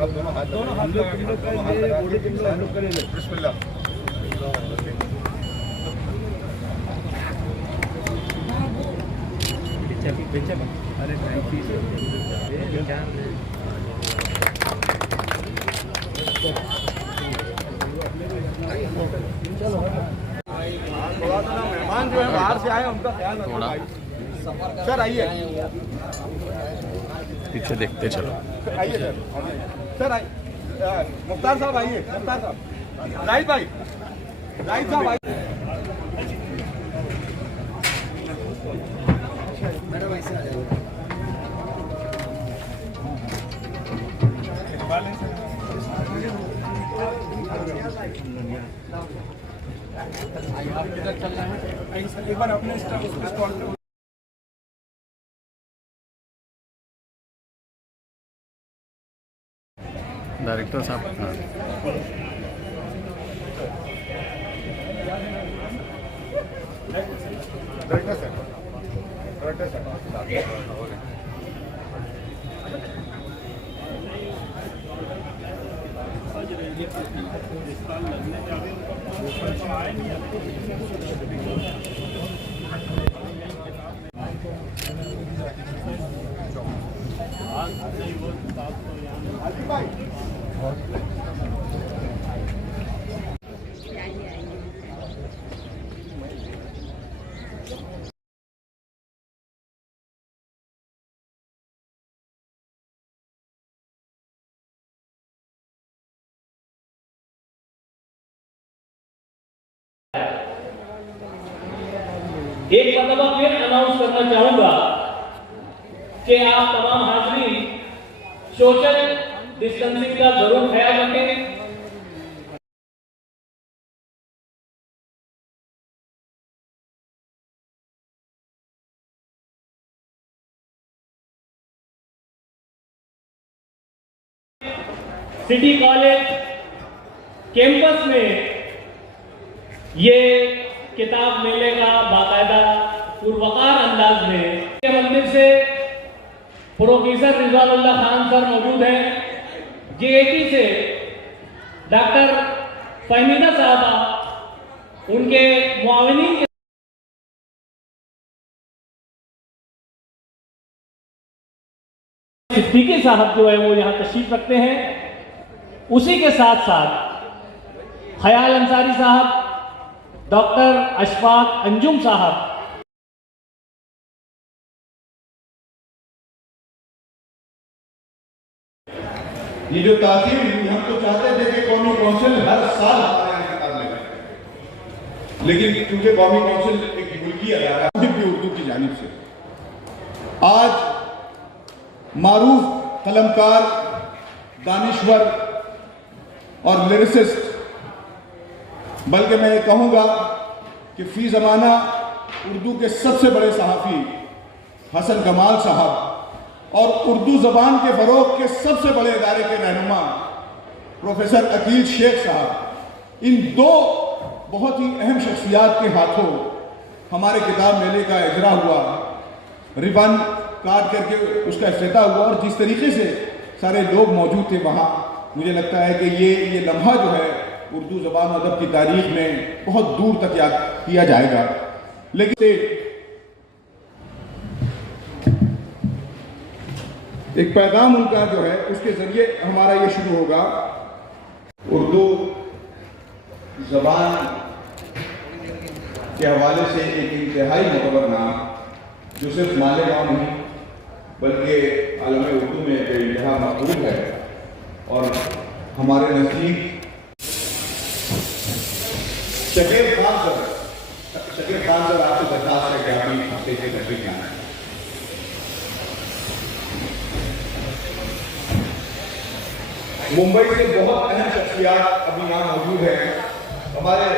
आप दोनों हाथ लगा के बिस्मिल्लाह। अरे मेहमान जो है बाहर से आए उनका ख्याल रखो। सर आइए, पीछे देखते चलो। आइए सर आइए। मुख्तार साहब आइए, मुख्तार साहब, राइट भाई, राइट साहब आइए। एक बार अपने स्टॉल डायरेक्टर साहब एक मरतबा फिर अनाउंस करना चाहूंगा कि आप तमाम हाज़रीन सोशल डिस्टेंसिंग का जरूर ख्याल रखें। सिटी कॉलेज कैंपस में ये किताब मेले का बाकायदा पुरवकार अंदाज में मंदिर से प्रोफेसर रिजवानुल्लाह खान सर मौजूद हैं, जेएटी से डॉक्टर फहमीदा साहबा, उनके मुआविनीन सिद्दीकी साहब जो है वो यहाँ तशरीफ रखते हैं। उसी के साथ साथ ख्याल अंसारी साहब, डॉक्टर अशफाक अंजुम साहब, ये जो ताकीर हुई, हम तो चाहते थे कि कौमी काउंसिल हर साल हमारे यहाँ किताब लेकर, लेकिन क्योंकि कौमी काउंसिल एक मुल्की अदारा भी उर्दू की जानिब से आज मारूफ कलमकार, दानिश्वर और लिरिसिस्ट, बल्कि मैं ये कहूँगा कि फी ज़माना उर्दू के सबसे बड़े सहाफ़ी हसन कमाल साहब और उर्दू ज़बान के फ़रोग़ के सबसे बड़े इदारे के रहनुमा प्रोफेसर अकील शेख साहब, इन दो बहुत ही अहम शख्सियात के हाथों हमारे किताब मेले का इजरा हुआ, रिबन काट करके उसका इफ्तिताह हुआ। और जिस तरीके से सारे लोग मौजूद थे वहाँ, मुझे लगता है कि ये लम्हा जो है उर्दू ज़बान अदब की तारीख में बहुत दूर तक याद किया जाएगा। लेकिन एक पैगाम उनका जो है उसके ज़रिए हमारा ये शुरू होगा। उर्दू ज़बान के हवाले से एक इंतहाई मुतबर नाम जो सिर्फ मालेगांव नहीं बल्कि आलम उर्दू में बेइंतहा मकबूल है और हमारे नज़दीक शकील खान सर आपसे दरखास्त है कि आप इस हफ्ते से तशरीफ लाएं। मुंबई से बहुत अहम शख्सियात अभी यहाँ मौजूद हैं। हमारे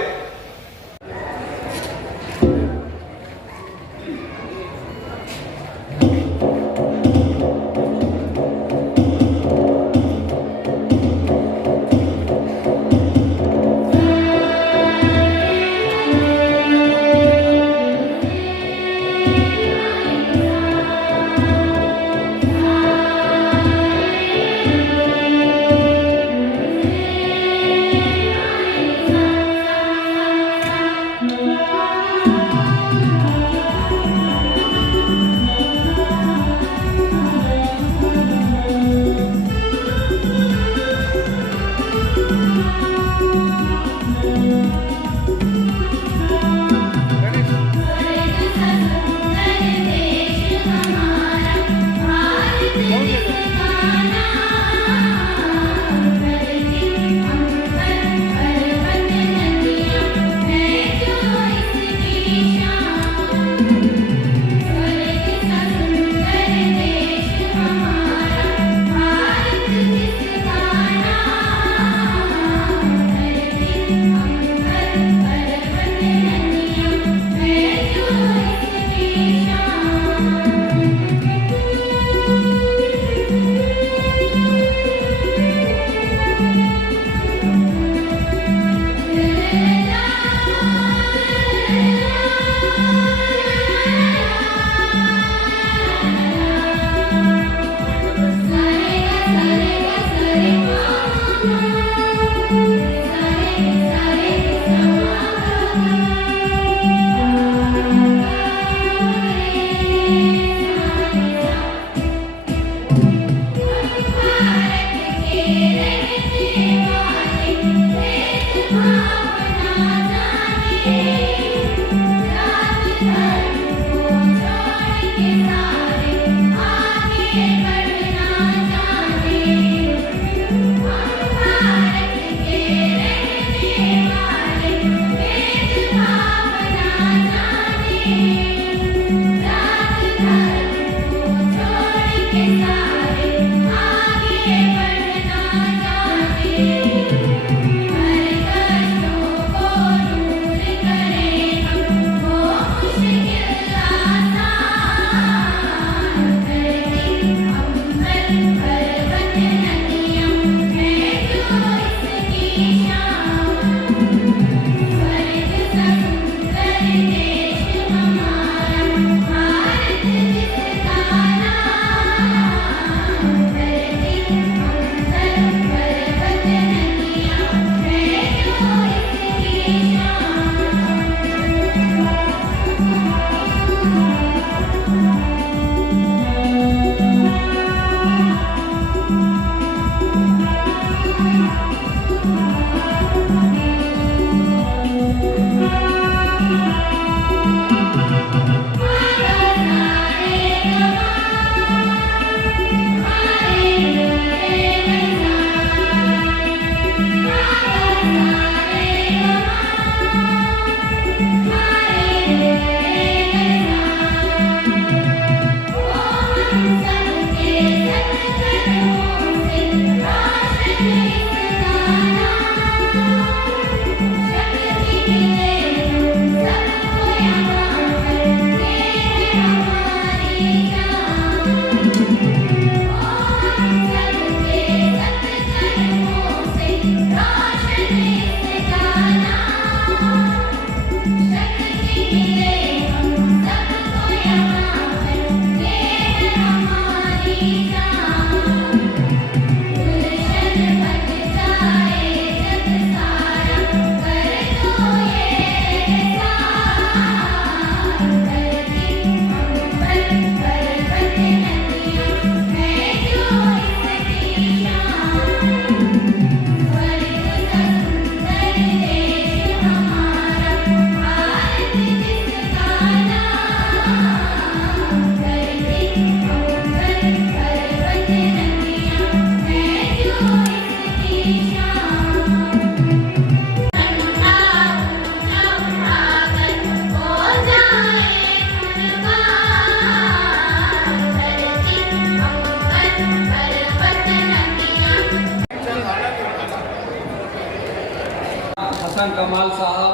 कमाल साहब,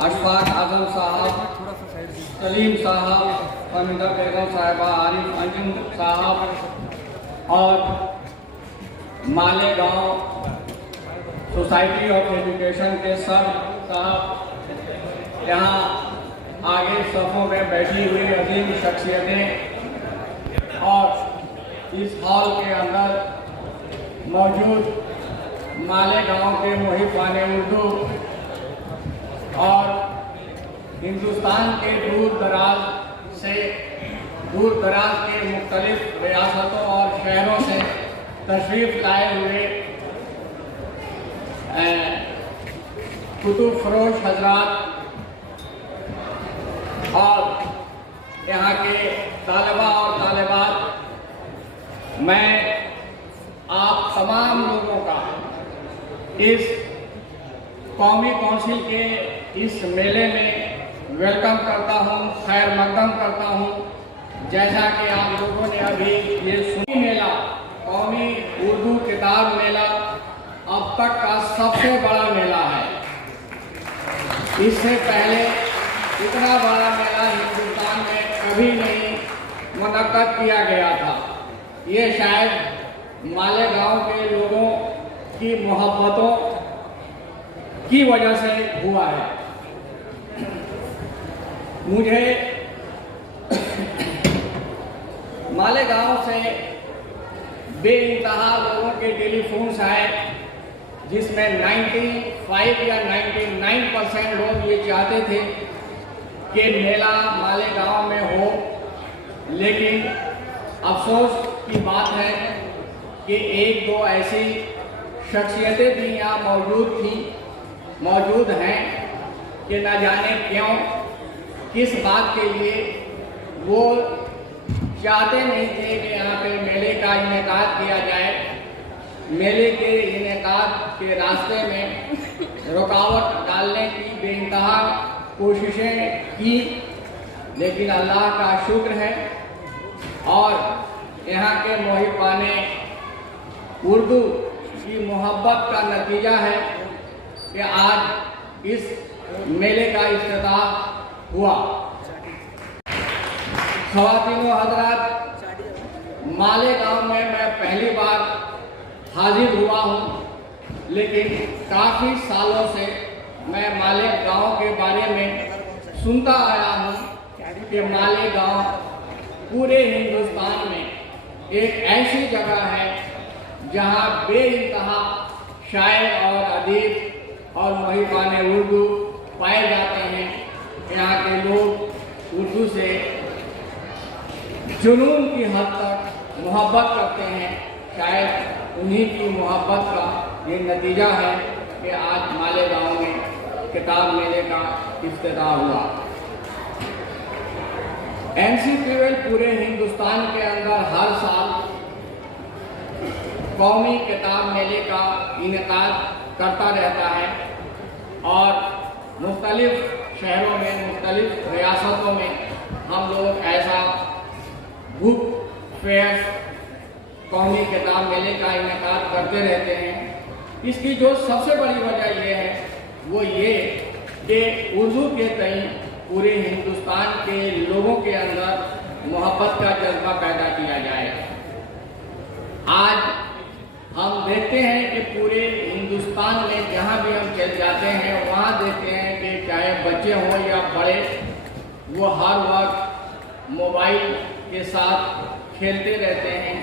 अशफाक आजम साहब, सलीम साहब, फहमिदा बेगम साहिबा, आरिफ अंजुम साहब और मालेगांव सोसाइटी ऑफ एजुकेशन के सर साहब, यहाँ आगे सफ़ों में बैठी हुई अजीम शख्सियतें और इस हॉल के अंदर मौजूद मालेगांव के मुहिब्बान उर्दू और हिंदुस्तान के दूर दराज के मुख्तलिफ रियासतों और शहरों से तशरीफ़ लाए हुए कुतुब फरोश हजरात और यहाँ के तालिबा और तालिबात, मैं आप तमाम लोगों का इस कौमी कौंसिल के इस मेले में वेलकम करता हूँ, खैर मकदम करता हूँ। जैसा कि आप लोगों ने अभी ये सुनी, मेला कौमी उर्दू किताब मेला अब तक का सबसे बड़ा मेला है। इससे पहले इतना बड़ा मेला हिंदुस्तान में कभी नहीं मुनक्कद किया गया था। ये शायद मालेगांव के लोगों की मोहब्बतों की वजह से हुआ है। मुझे मालेगांव से बेइंतहा लोगों के टेलीफोन्स आए, जिसमें 95 या 99% लोग ये चाहते थे कि मेला मालेगांव में हो, लेकिन अफसोस की बात है कि एक दो ऐसी शख्सियतें भी यहाँ मौजूद हैं कि न जाने क्यों, किस बात के लिए वो चाहते नहीं थे कि यहाँ पे मेले का इनेकाद किया जाए। मेले के इनेकाद के रास्ते में रुकावट डालने की बेइंतहा कोशिशें की, लेकिन अल्लाह का शुक्र है और यहाँ के मुहिब्बान उर्दू की मोहब्बत का नतीजा है कि आज इस मेले का इफ्तिताह हुआ। ख़वातीन व हज़रात, मालेगांव में मैं पहली बार हाजिर हुआ हूँ, लेकिन काफ़ी सालों से मैं मालेगांव के बारे में सुनता आया हूँ कि मालेगांव पूरे हिंदुस्तान में एक ऐसी जगह है जहाँ बेइंतहा शायर और अदीब और मुहिब्बान उर्दू पाए जाते हैं। यहाँ के लोग उर्दू से जुनून की हद तक मोहब्बत करते हैं। शायद उन्हीं की मोहब्बत का ये नतीजा है कि आज मालेगांव में किताब मेले का इफ्तिताह हुआ। NCPL पूरे हिंदुस्तान के अंदर हर साल कौमी किताब मेले का इनेकाद करता रहता है और मुख्तलिफ शहरों में, मुख्तलिफ रियासतों में हम लोग ऐसा बुक फेयर, कौमी किताब मेले का इनेकाद करते रहते हैं। इसकी जो सबसे बड़ी वजह ये है वो ये कि उर्दू के तई पूरे हिंदुस्तान के लोगों के अंदर मोहब्बत का जज्बा पैदा किया जाए। आज हम देखते हैं कि पूरे हिंदुस्तान में जहाँ भी हम चल जाते हैं वहाँ देखते हैं कि चाहे बच्चे हों या बड़े, वो हर वक्त मोबाइल के साथ खेलते रहते हैं।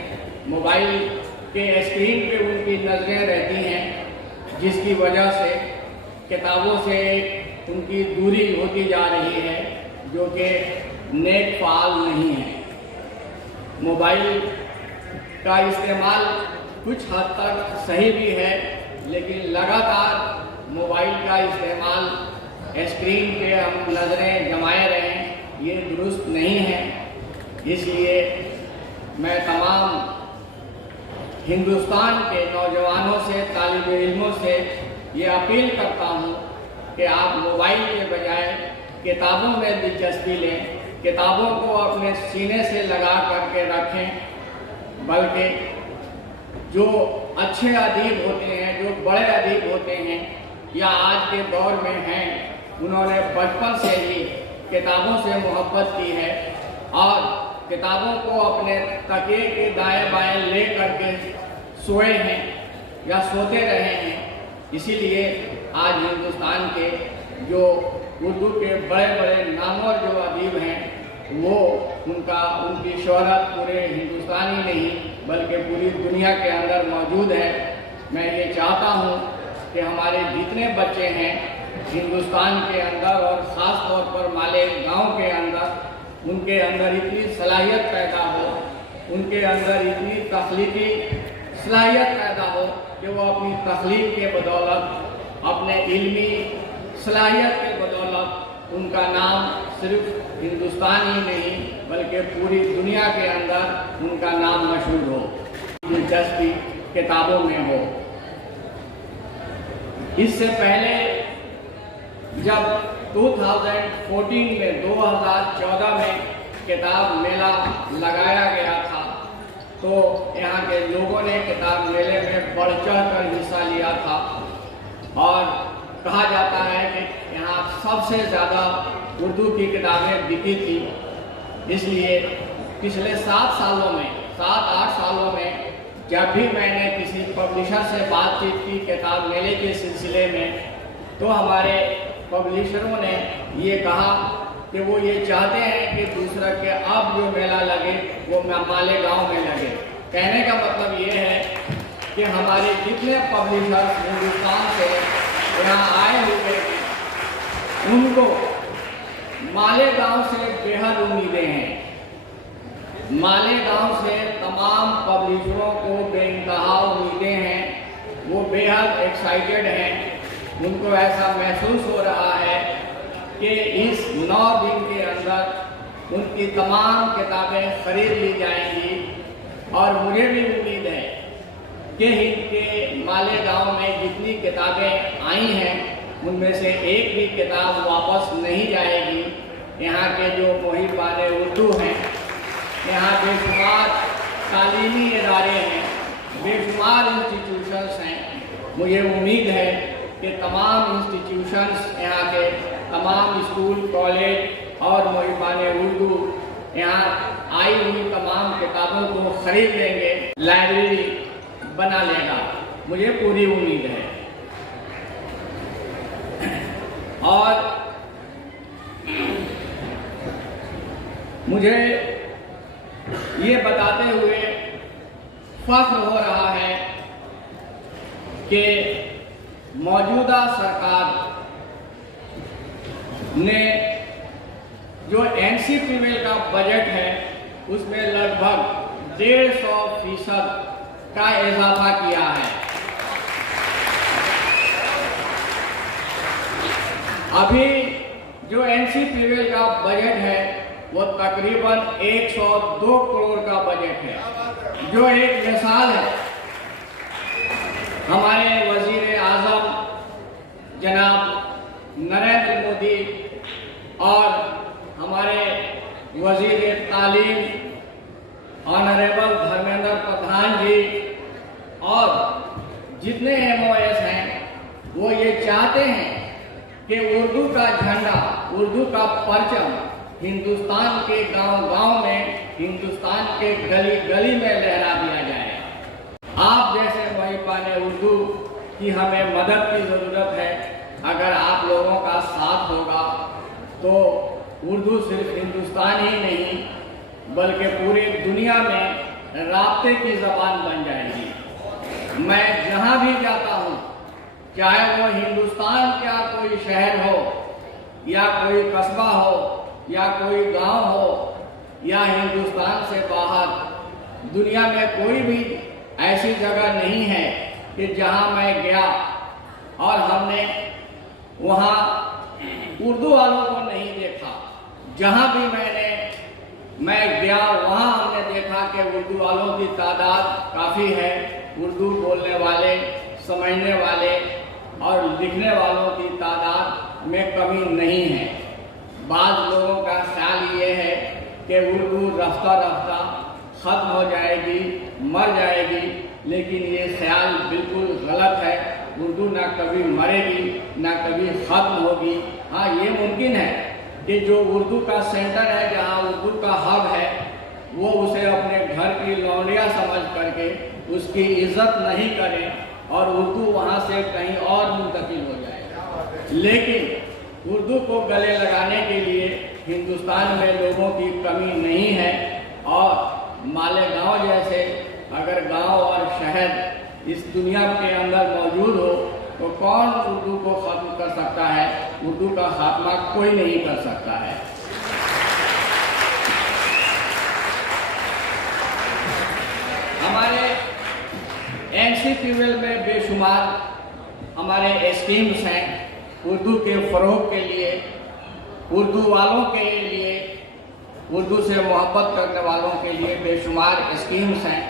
मोबाइल के स्क्रीन पे उनकी नज़रें रहती हैं, जिसकी वजह से किताबों से उनकी दूरी होती जा रही है, जो कि नेक फ़ाल नहीं है। मोबाइल का इस्तेमाल कुछ हद तक सही भी है, लेकिन लगातार मोबाइल का इस्तेमाल, स्क्रीन पे हम नज़रें जमाए रहें, ये दुरुस्त नहीं है। इसलिए मैं तमाम हिंदुस्तान के नौजवानों से, तालिब इल्मों से ये अपील करता हूँ कि आप मोबाइल के बजाय किताबों में दिलचस्पी लें, किताबों को अपने सीने से लगा करके रखें, बल्कि जो अच्छे अदीब होते हैं, जो बड़े अदीब होते हैं या आज के दौर में हैं, उन्होंने बचपन से ही किताबों से मोहब्बत की है और किताबों को अपने तकिए के दाएं बाएं ले करके सोए हैं या सोते रहे हैं। इसीलिए आज हिंदुस्तान के जो उर्दू के बड़े बड़े नामवर जो अदीब हैं, वो उनकी शोहरत पूरे हिंदुस्तान ही नहीं बल्कि पूरी दुनिया के अंदर मौजूद है। मैं ये चाहता हूँ कि हमारे जितने बच्चे हैं हिंदुस्तान के अंदर और ख़ास तौर पर मालेगांव के अंदर, उनके अंदर इतनी सलाहियत पैदा हो, उनके अंदर इतनी तख्लीकी सलाहियत पैदा हो कि वो अपनी तख्लीक के बदौलत, अपने इल्मी सलाहियत के बदौलत उनका नाम सिर्फ हिंदुस्तान ही नहीं बल्कि पूरी दुनिया के अंदर उनका नाम मशहूर हो, दिलचस्पी किताबों में हो। इससे पहले जब 2014 में 2014 में किताब मेला लगाया गया था तो यहाँ के लोगों ने किताब मेले में बढ़ चढ़ कर हिस्सा लिया था और कहा जाता है कि यहाँ सबसे ज़्यादा उर्दू की किताबें बिकी थी। इसलिए पिछले 7 सालों में 7-8 सालों में जब भी मैंने किसी पब्लिशर से बातचीत की किताब मेले के सिलसिले में, तो हमारे पब्लिशरों ने ये कहा कि वो ये चाहते हैं कि दूसरा के अब जो मेला लगे वो मालेगांव में लगे। कहने का मतलब ये है कि हमारे जितने पब्लिशर्स हिंदुस्तान से यहाँ आए हुए हैं उनको मालेगांव से बेहद उम्मीदें हैं। मालेगांव से तमाम पब्लिशरों को बेइंतहा उम्मीदें हैं। वो बेहद एक्साइटेड हैं। उनको ऐसा महसूस हो रहा है कि इस 9 दिन के अंदर उनकी तमाम किताबें खरीद ली जाएंगी और मुझे भी उम्मीद है कि इनके मालेगांव में जितनी किताबें आई हैं उनमें से एक भी किताब वापस नहीं जाएगी। यहाँ के जो मुहिबाने उर्दू हैं, यहाँ बेशुमार तालीमी इदारे हैं, बेशुमार इंस्टीट्यूशंस हैं। मुझे उम्मीद है कि तमाम इंस्टीट्यूशंस, यहाँ के तमाम स्कूल, कॉलेज और मुहिबाने उर्दू यहाँ आई हुई तमाम किताबों को खरीद लेंगे, लाइब्रेरी बना लेगा। मुझे पूरी उम्मीद है। और मुझे ये बताते हुए फख्र हो रहा है कि मौजूदा सरकार ने जो NCPWL का बजट है उसमें लगभग 150% का इजाफा किया है। अभी जो NCPWL का बजट है वो तकरीबन 102 करोड़ का बजट है, जो एक मिसाल है। हमारे वजीर आज़म जनाब नरेंद्र मोदी और हमारे वजीर तालीम ऑनरेबल धर्मेंद्र प्रधान जी और जितने MOS हैं वो ये चाहते हैं कि उर्दू का झंडा, उर्दू का परचम हिंदुस्तान के गांव-गांव में, हिंदुस्तान के गली-गली में लहरा दिया जाए। आप जैसे मुहिबाने उर्दू की हमें मदद की ज़रूरत है। अगर आप लोगों का साथ होगा तो उर्दू सिर्फ हिंदुस्तान ही नहीं बल्कि पूरी दुनिया में राब्ते की ज़बान बन जाएगी। मैं जहाँ भी जाता हूँ, चाहे वो हिंदुस्तान का कोई शहर हो या कोई कस्बा हो या कोई गांव हो या हिंदुस्तान से बाहर, दुनिया में कोई भी ऐसी जगह नहीं है कि जहां मैं गया और हमने वहां उर्दू वालों को नहीं देखा। जहां भी मैं गया वहां हमने देखा कि उर्दू वालों की तादाद काफ़ी है। उर्दू बोलने वाले, समझने वाले और लिखने वालों की तादाद में कमी नहीं है। बाद लोगों का ख्याल ये है कि उर्दू रफ्ता रफ्ता ख़त्म हो जाएगी, मर जाएगी, लेकिन ये ख्याल बिल्कुल गलत है। उर्दू ना कभी मरेगी, ना कभी ख़त्म होगी। हाँ, ये मुमकिन है कि जो उर्दू का सेंटर है, जहाँ उर्दू का हब है, वो उसे अपने घर की लौंडिया समझ करके उसकी इज्जत नहीं करें और उर्दू वहाँ से कहीं और मुंतकिल हो जाए। लेकिन उर्दू को गले लगाने के लिए हिंदुस्तान में लोगों की कमी नहीं है और मालेगांव जैसे अगर गांव और शहर इस दुनिया के अंदर मौजूद हो तो कौन उर्दू को ख़त्म कर सकता है? उर्दू का खात्मा कोई नहीं कर सकता है। हमारे NCPVL में बेशुमार हमारे स्कीम्स हैं उर्दू के फ़रोग़ के लिए, उर्दू वालों के लिए, उर्दू से मोहब्बत करने वालों के लिए बेशुमार स्कीम्स हैं।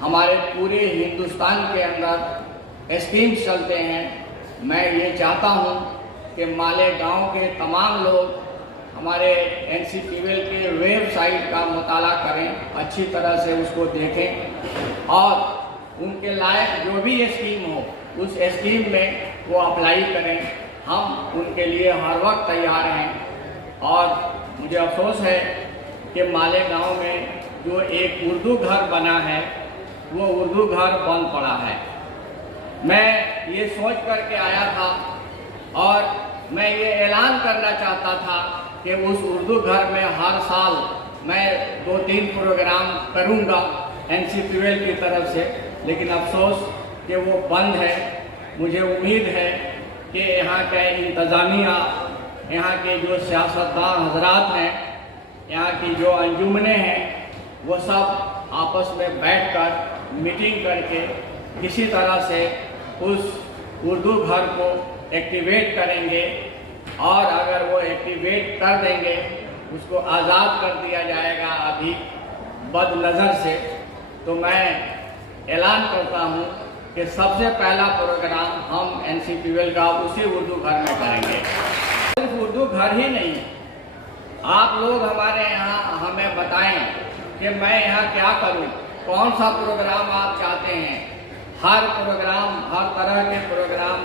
हमारे पूरे हिंदुस्तान के अंदर स्कीम्स चलते हैं। मैं ये चाहता हूँ कि मालेगांव के तमाम लोग हमारे NCPVL के वेबसाइट का मुताला करें, अच्छी तरह से उसको देखें और उनके लायक जो भी स्कीम हो उस स्कीम में वो अप्लाई करें। हम उनके लिए हर वक्त तैयार हैं। और मुझे अफसोस है कि मालेगांव में जो एक उर्दू घर बना है वो उर्दू घर बंद पड़ा है। मैं ये सोच करके आया था और मैं ये ऐलान करना चाहता था कि उस उर्दू घर में हर साल मैं 2-3 प्रोग्राम करूँगा NCPVL की तरफ से, लेकिन अफसोस कि वो बंद है। मुझे उम्मीद है कि यहाँ के इंतज़ामिया, यहाँ के जो सियासतदान हजरात हैं, यहाँ की जो अंजुमनें हैं, वो सब आपस में बैठकर मीटिंग करके किसी तरह से उस उर्दू घर को एक्टिवेट करेंगे और अगर वो एक्टिवेट कर देंगे, उसको आज़ाद कर दिया जाएगा अभी बदनज़र से, तो मैं ऐलान करता हूँ कि सबसे पहला प्रोग्राम हम NCPVL का उसी उर्दू घर में करेंगे। सिर्फ उर्दू घर ही नहीं, आप लोग हमारे यहाँ हमें बताएं कि मैं यहाँ क्या करूँ, कौन सा प्रोग्राम आप चाहते हैं। हर प्रोग्राम, हर तरह के प्रोग्राम,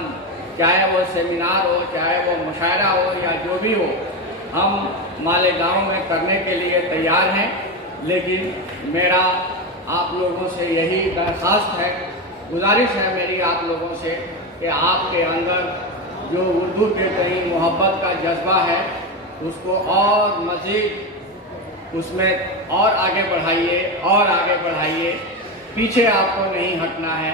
चाहे वो सेमिनार हो, चाहे वो मुशायरा हो या जो भी हो, हम मालेगांव में करने के लिए तैयार हैं। लेकिन मेरा आप लोगों से यही दरख्वास्त है, गुजारिश है मेरी आप लोगों से कि आपके अंदर जो उर्दू के प्रति मोहब्बत का जज्बा है उसको और मज़ीद उसमें और आगे बढ़ाइए और आगे बढ़ाइए। पीछे आपको नहीं हटना है।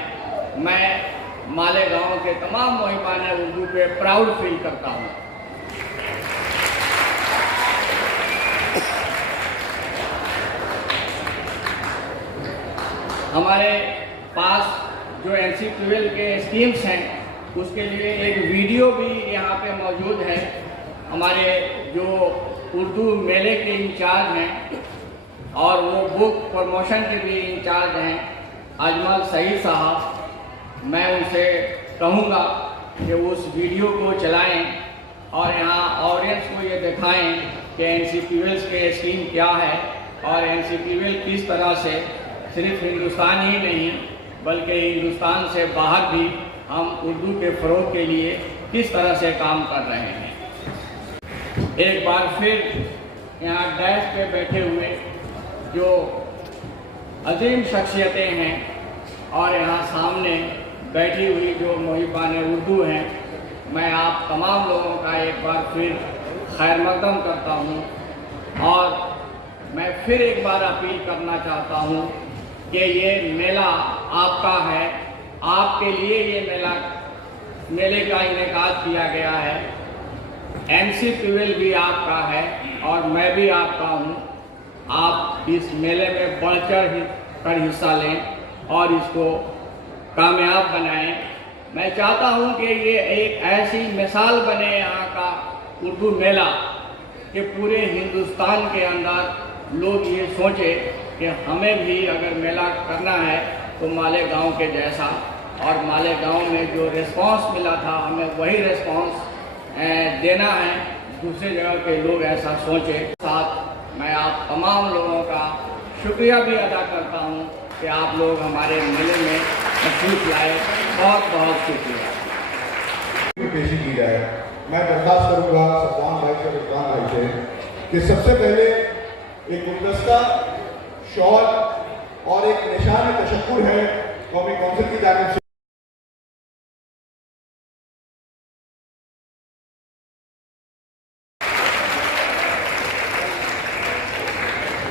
मैं मालेगांव के तमाम मोहिबान उर्दू पे प्राउड फील करता हूँ। हमारे पास जो NCPVL के स्कीम्स हैं उसके लिए एक वीडियो भी यहाँ पे मौजूद है। हमारे जो उर्दू मेले के इंचार्ज हैं और वो बुक प्रमोशन के भी इंचार्ज हैं अजमल सईद साहब, मैं उनसे कहूँगा कि उस वीडियो को चलाएं और यहाँ ऑडियंस को ये दिखाएं कि NCPVL के स्कीम क्या है और NCPVL किस तरह से सिर्फ हिंदुस्तान ही नहीं बल्कि हिंदुस्तान से बाहर भी हम उर्दू के फ़रोग़ के लिए किस तरह से काम कर रहे हैं। एक बार फिर यहाँ डैश पे बैठे हुए जो अजीम शख्सियतें हैं और यहाँ सामने बैठी हुई जो मुहिबान उर्दू हैं, मैं आप तमाम लोगों का एक बार फिर खैर मक़दम करता हूँ और मैं फिर एक बार अपील करना चाहता हूँ कि ये मेला आपका है, आपके लिए ये मेले का इनेकाद किया गया है। NCPVL भी आपका है और मैं भी आपका हूँ। आप इस मेले में बढ़-चढ़ कर हिस्सा लें और इसको कामयाब बनाएं। मैं चाहता हूँ कि ये एक ऐसी मिसाल बने यहाँ का उर्दू मेला कि पूरे हिंदुस्तान के अंदर लोग ये सोचें कि हमें भी अगर मेला करना है तो मालेगांव के जैसा, और मालेगांव में जो रिस्पांस मिला था हमें वही रिस्पांस देना है, दूसरे जगह के लोग ऐसा सोचें। साथ मैं आप तमाम लोगों का शुक्रिया भी अदा करता हूँ कि आप लोग हमारे मेले में तशरीफ लाए। बहुत बहुत शुक्रिया। पेशी की जाए। मैं दरख्वास्त करूँगा सद्दाम भाई से, इरफान भाई से कि सबसे पहले एक गुलदस्ता, शॉल और एक निशान तशक्कुर है कौमी कौंसिल की जानिब से।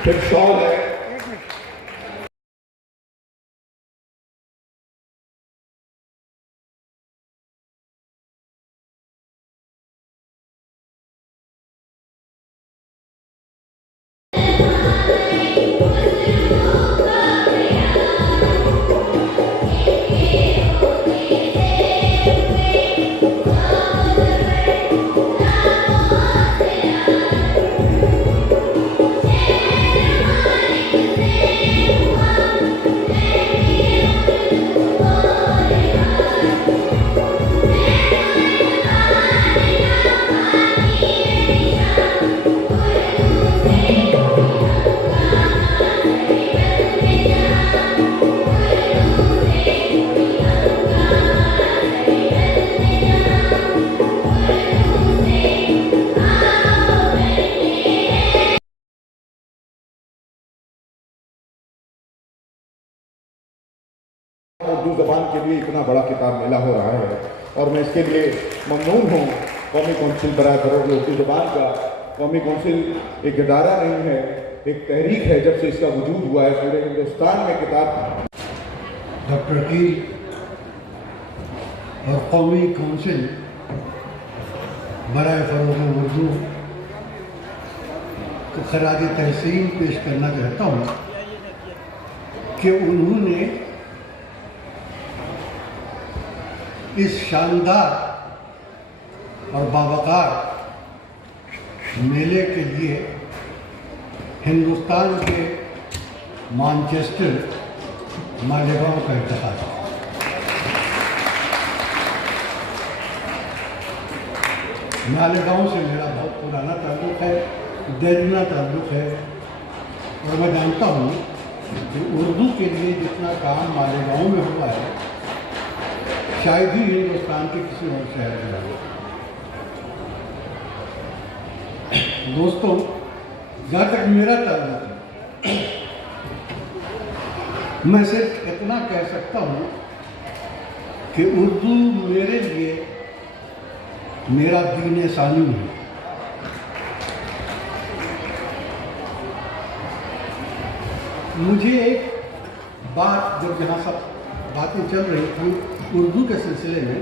फिर शॉल है। उर्दू ज़बान के लिए इतना बड़ा किताब मेला हो रहा है और मैं इसके लिए ममनून हूँ। कौमी कौंसिल बराए फरोग़ उर्दू ज़बान का, कौमी कौंसिल एक इदारा नहीं है, एक तहरीक है। जब से इसका वजूद हुआ है पूरे हिंदुस्तान में किताब। डॉक्टर की और कौमी कौंसिल बराए फरोग़ उर्दू को खराज तहसीन पेश करना चाहता हूँ कि उन्होंने इस शानदार और बावकार मेले के लिए हिंदुस्तान के मैनचेस्टर मालेगांव का इंतखाब। मालेगांव से मेरा बहुत पुराना ताल्लुक़ है, देरीना ताल्लुक़ है और मैं जानता हूँ कि उर्दू के लिए जितना काम मालेगांव में हुआ है शायद ही हिंदुस्तान के किसी और शहर में हो। दोस्तों, जहाँ तक मेरा ताल्लुक है, मैं सिर्फ इतना कह सकता हूँ कि उर्दू मेरे लिए मेरा दीन सानी है। मुझे एक बात, जब यहाँ सब बातें चल रही थी उर्दू के सिलसिले में,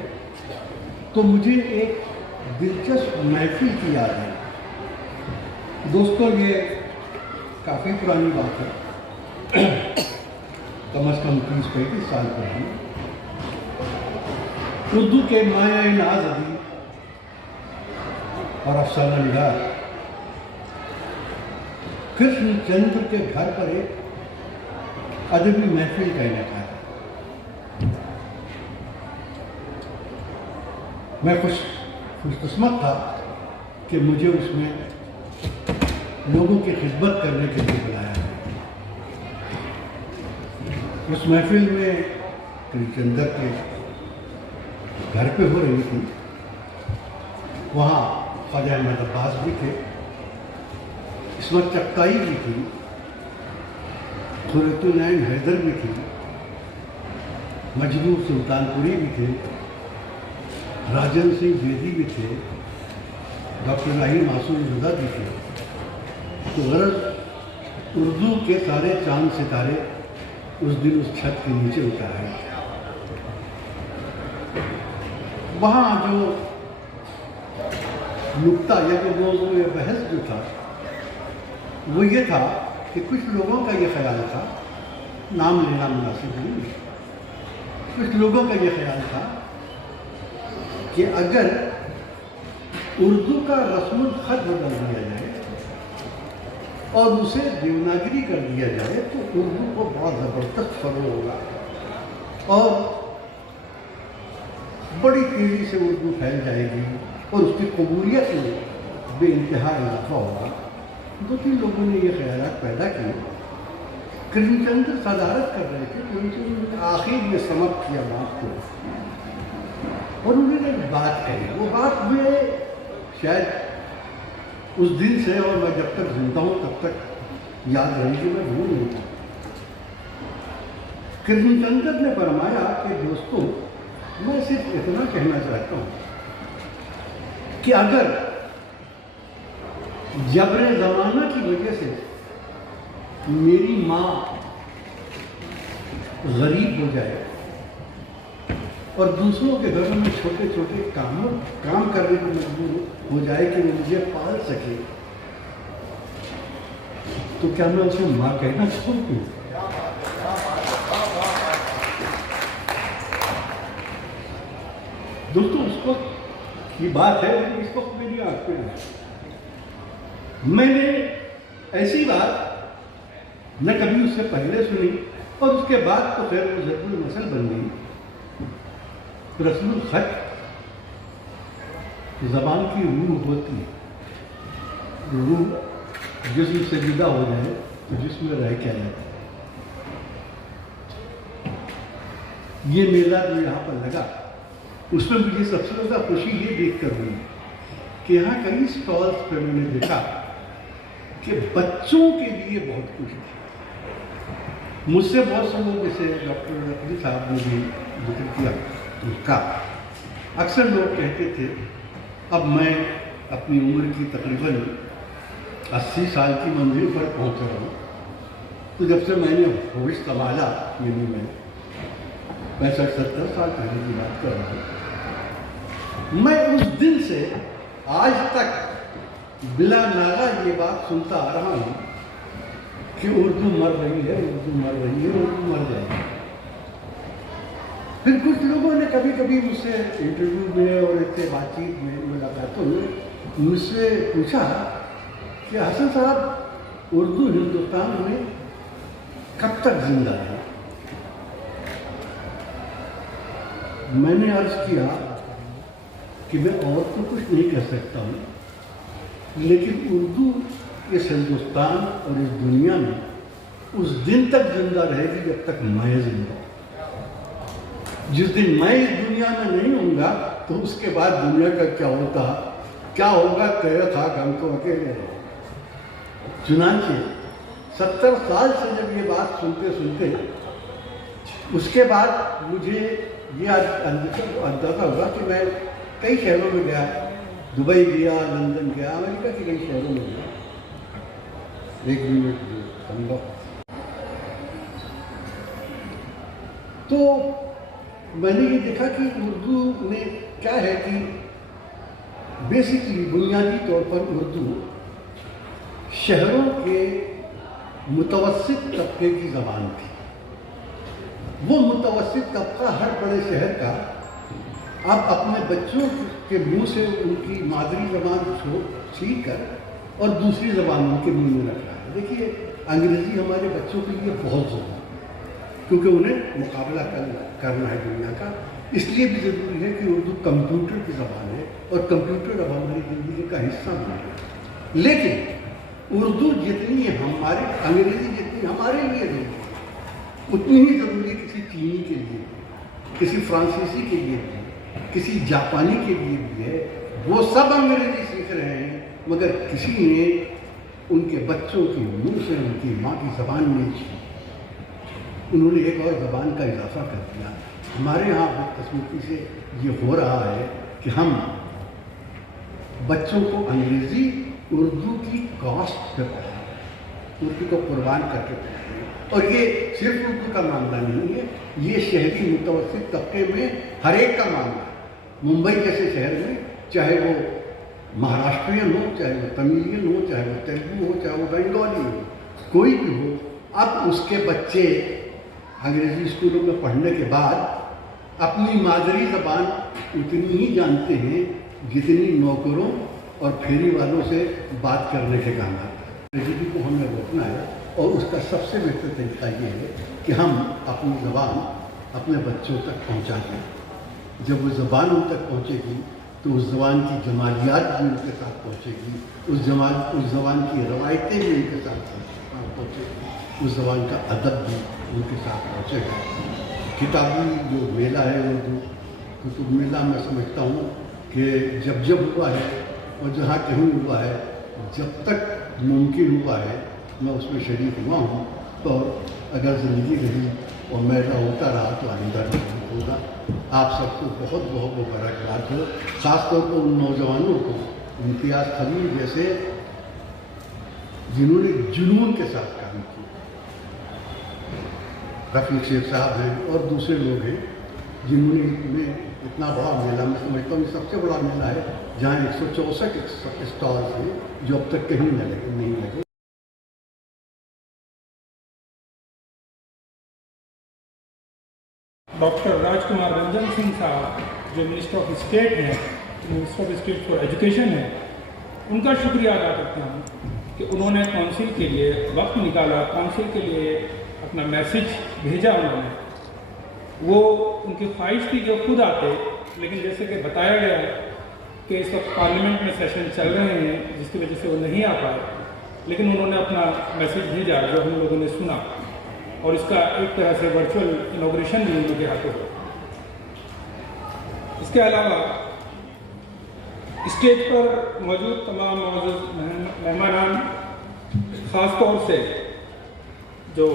तो मुझे एक दिलचस्प महफिल की याद है। दोस्तों, ये काफ़ी पुरानी बात है, कम से कम 30-35 साल पुरानी। उर्दू के माया नाज अदीब और अफसाना निगार कृष्णचंद्र के घर पर एक अदबी महफिल का इनेकाद है। मैं खुशकिस्मत था कि मुझे उसमें लोगों की खिदमत करने के लिए बुलाया गया। उस महफिल में कृष्णचंद्र के घर पे हो रही थी। वहाँ ख्वाजा अहमद अब्बास भी थे, इस्मत चगताई भी थी, खुरतुनैन हैदर भी थी, मजनू सुल्तानपुरी भी थे, राजन सिंह बेदी भी थे, डॉक्टर राही मासूम जुदा भी थे। तो गरज उर्दू के सारे चांद सितारे उस दिन उस छत के नीचे उतर आए। वहाँ जो नुक्ता या जो मौजूद बहस जो था वो ये था कि कुछ लोगों का ये ख्याल था, नाम लेना मुनासिब नहीं, कुछ लोगों का ये ख्याल था कि अगर उर्दू का रस्मुल ख़त बदल दिया जाए और उसे देवनागरी कर दिया जाए तो उर्दू को बहुत ज़बरदस्त फ़रोग़ होगा और बड़ी तेज़ी से उर्दू फैल जाएगी और उसकी कबूलियत में बेइंतहा इजाफा होगा। 2-3 लोगों ने ये ख्यालात पैदा किए। कृष्णचंद्र सदारत कर रहे थे कि उनसे आखिर में समाप्त किया बात को, और उन्होंने एक बात कही। वो बात में शायद उस दिन से, और मैं जब तक जिंदा हूँ तब तक याद रहेगी, मैं भूल नहीं पाऊँ। कृष्णचंद्र ने फरमाया कि दोस्तों, मैं सिर्फ इतना कहना चाहता हूँ कि अगर जबरे ज़माना की वजह से मेरी माँ गरीब हो जाए और दूसरों के घरों में छोटे छोटे काम करने को मजबूर हो जाए कि वो मुझे पाल सके, तो क्या मैं उसे माँ कहना चाहूँगी? दोस्तों, उस वक्त की बात है, इस वक्त मेरी आंख में है। मैंने ऐसी बात न कभी उससे पहले सुनी, और उसके बाद तो खैर वो ज़रूर मसल बन गई। रस्मुल खत ज़बान की रूह होती है, रूह जिस्म से जुदा हो जाए तो जिस्म में रह क्या जाता है। ये मेला जो यहाँ पर लगा, उसमें मुझे सबसे ज़्यादा खुशी ये देखकर हुई कि यहाँ कई स्टॉल्स पर मैंने देखा कि बच्चों के लिए बहुत कुछ है। मुझसे बहुत से लोग, जैसे डॉक्टर रफी साहब ने भी जिक्र किया उसका, अक्सर लोग कहते थे, अब मैं अपनी उम्र की तकरीबन 80 साल की मंजिल पर पहुंच रहा हूँ, तो जब से मैंने होश संभाला, यानी मैं 65-70 साल पहले की बात कर रहा हूँ, मैं उस दिन से आज तक बिला नागा ये बात सुनता आ रहा हूँ कि उर्दू मर रही है, उर्दू मर रही है, उर्दू मर जाएगी। फिर कुछ लोगों ने कभी कभी मुझसे इंटरव्यू में और ऐसे बातचीत में, मुलाकातों में मुझसे पूछा कि हसन साहब, उर्दू हिंदुस्तान में कब तक जिंदा है? मैंने अर्ज किया कि मैं और तो कुछ नहीं कह सकता हूँ, लेकिन उर्दू इस हिंदुस्तान और इस दुनिया में उस दिन तक जिंदा रहेगी जब तक मैं जिंदा। जिस दिन मैं इस दुनिया में नहीं होऊंगा तो उसके बाद दुनिया का क्या होगा तेरा था, हम तो अकेले रहे। चुनांचे 70 साल से जब ये बात सुनते सुनते, उसके बाद मुझे ये अंदाजा होगा कि मैं कई शहरों में गया, दुबई गया, लंदन गया, अमेरिका के कई शहरों में गया। एक मिनट संभव। तो मैंने ये देखा कि उर्दू में क्या है कि बेसिकली बुनियादी तौर पर उर्दू शहरों के मुतवस्सित तबके की ज़बान थी। वो मुतवस्सित तबका हर बड़े शहर का अब अपने बच्चों के मुंह से उनकी मादरी ज़बान छीन कर और दूसरी ज़बान उनके मुंह में रख रहा है। देखिए, अंग्रेज़ी हमारे बच्चों के लिए बहुत ज़रूरी है, क्योंकि उन्हें मुकाबला करना है दुनिया का। इसलिए भी ज़रूरी है कि उर्दू कंप्यूटर की ज़बान है और कंप्यूटर अब हमारी ज़िंदगी का हिस्सा बन गया है। लेकिन उर्दू जितनी हमारे, अंग्रेज़ी जितनी हमारे लिए ज़रूरी है, उतनी ही ज़रूरी है किसी चीनी के लिए, किसी फ्रांसीसी के लिए भी, किसी जापानी के लिए भी है। वो सब अंग्रेज़ी सीख रहे हैं, मगर किसी ने उनके बच्चों के मुंह से उनकी माँ की ज़बान नहीं छीनी। उन्होंने एक और ज़बान का इजाफा कर दिया। हमारे यहाँ बदकिस्मती से ये हो रहा है कि हम बच्चों को अंग्रेज़ी उर्दू की कॉस्ट पे पढ़ा रहे हैं, उर्दू को कुर्बान करके पढ़ा रहे हैं। और ये सिर्फ उर्दू का मामला नहीं है, ये शहरी मुतवस्सित तबके में हर एक का मामला है। मुंबई जैसे शहर में, चाहे वो महाराष्ट्रियन हो, चाहे वो तमिलियन हो, चाहे वो तेलुगु हो, चाहे वो बंगाली हो, कोई भी हो, अब उसके बच्चे अंग्रेज़ी स्कूलों में पढ़ने के बाद अपनी मादरी ज़बान उतनी ही जानते हैं जितनी नौकरों और फेरी वालों से बात करने के काम आता है। अंग्रेज़ी को हमें रोकना है, और उसका सबसे बेहतर तरीका ये है कि हम अपनी ज़बान अपने बच्चों तक पहुँचा दें। जब वो ज़बान उन तक पहुँचेगी तो उस ज़बान की जमालियात भी उनके साथ पहुँचेगी, उस ज़बान की रवायतें भी उनके साथ पहुँचेंगी। पहुँचे, उस ज़बान का अदब भी उनके साथ पहुँचेगा। किताबी जो मेला है उर्दू कुतुब मेला, मैं समझता हूँ कि जब हुआ है और जहाँ कहीं हुआ है, जब तक मुमकिन हुआ है मैं उसमें शरीक हुआ हूँ। तो अगर ज़िंदगी रही और मेला होता रहा तो आइंदा भी होगा। आप सबको बहुत बहुत मुबारकबाद हो, ख़ासतौर पर उन नौजवानों को, इम्तियाज़ खलील जैसे, जिन्होंने जुनून के साथ काम किया। रफ़ीक शेख साहब हैं और दूसरे लोग हैं जिन्होंने इतना बड़ा मेला, मैं समझता हूँ सबसे बड़ा मेला है जहाँ 164 स्टॉल्स हैं जो अब तक कहीं नहीं लगे। डॉक्टर राजकुमार रंजन सिंह साहब जो मिनिस्टर ऑफ स्टेट हैं, minister of state for education है, उनका शुक्रिया अदा करता हूँ कि उन्होंने काउंसिल के लिए वक्त निकाला, काउंसिल के लिए अपना मैसेज भेजा। उन्होंने वो उनकी ख्वाहिश थी कि वो खुद आते, लेकिन जैसे कि बताया गया कि इस वक्त पार्लियामेंट में सेशन चल रहे हैं जिसकी वजह से वो नहीं आ पाए, लेकिन उन्होंने अपना मैसेज भेजा जो हम लोगों ने सुना और इसका एक तरह से वर्चुअल इनॉग्रेशन भी उनके हाथों हो। इसके अलावा स्टेज पर मौजूद तमाम मेहमान, ख़ास तौर से जो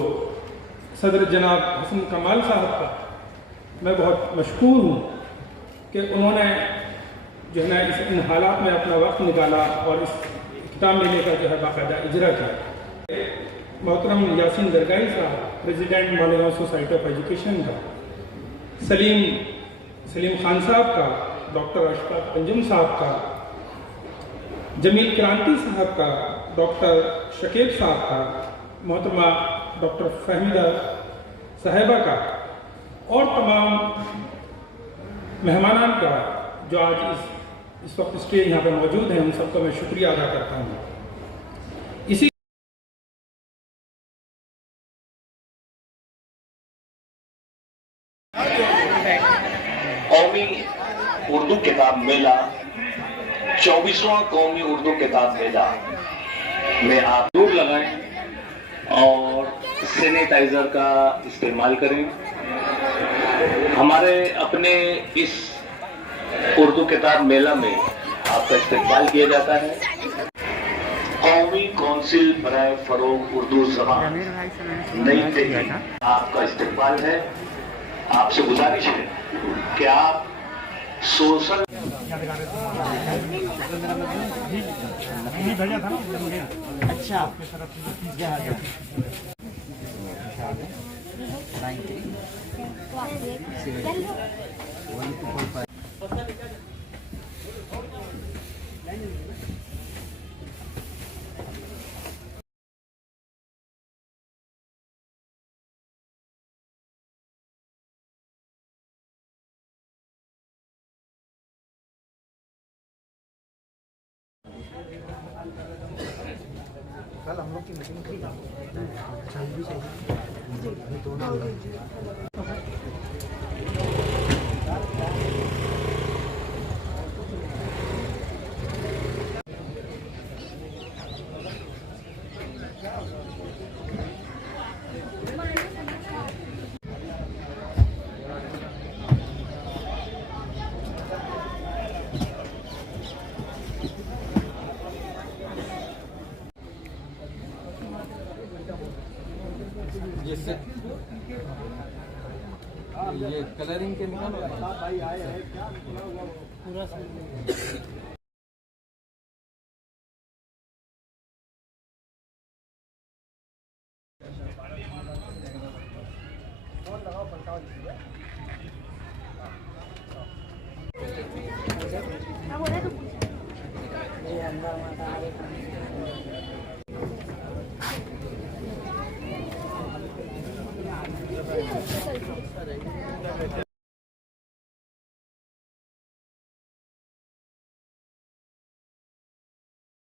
सदर जनाब हसन कमाल साहब का मैं बहुत मशकूर हूँ कि उन्होंने जो है ना इन हालात में अपना वक्त निकाला और इस किताब मेले का जो है बाकायदा इजरा किया। मोहतरम यासीन दरगाही साहब, president Malegaon society of education का, सलीम खान साहब का, डॉक्टर अशफाक पंजुम साहब का, जमील क्रांति साहब का, डॉक्टर शकीब साहब का, मोहतरमा डॉक्टर फहमीदा साहिबा का और तमाम मेहमानान का जो आज इस वक्त स्टेज यहाँ पर मौजूद हैं, उन सबका मैं शुक्रिया अदा करता हूँ। इसी कौमी उर्दू किताब मेला, 24वां कौमी उर्दू किताब मेला में आप दूर लगाएं और सैनिटाइजर का इस्तेमाल करें। हमारे अपने इस उर्दू किताब मेला में आपका इस्तेमाल किया जाता है। कौमी कौंसिल बराए फरोग उर्दू ज़बान नई दिल्ली आपका इस्तेमाल है। आपसे गुजारिश है कि आप सोशल कल हम लोग की मीटिंग थी, जिससे ये कलरिंग के निकालो।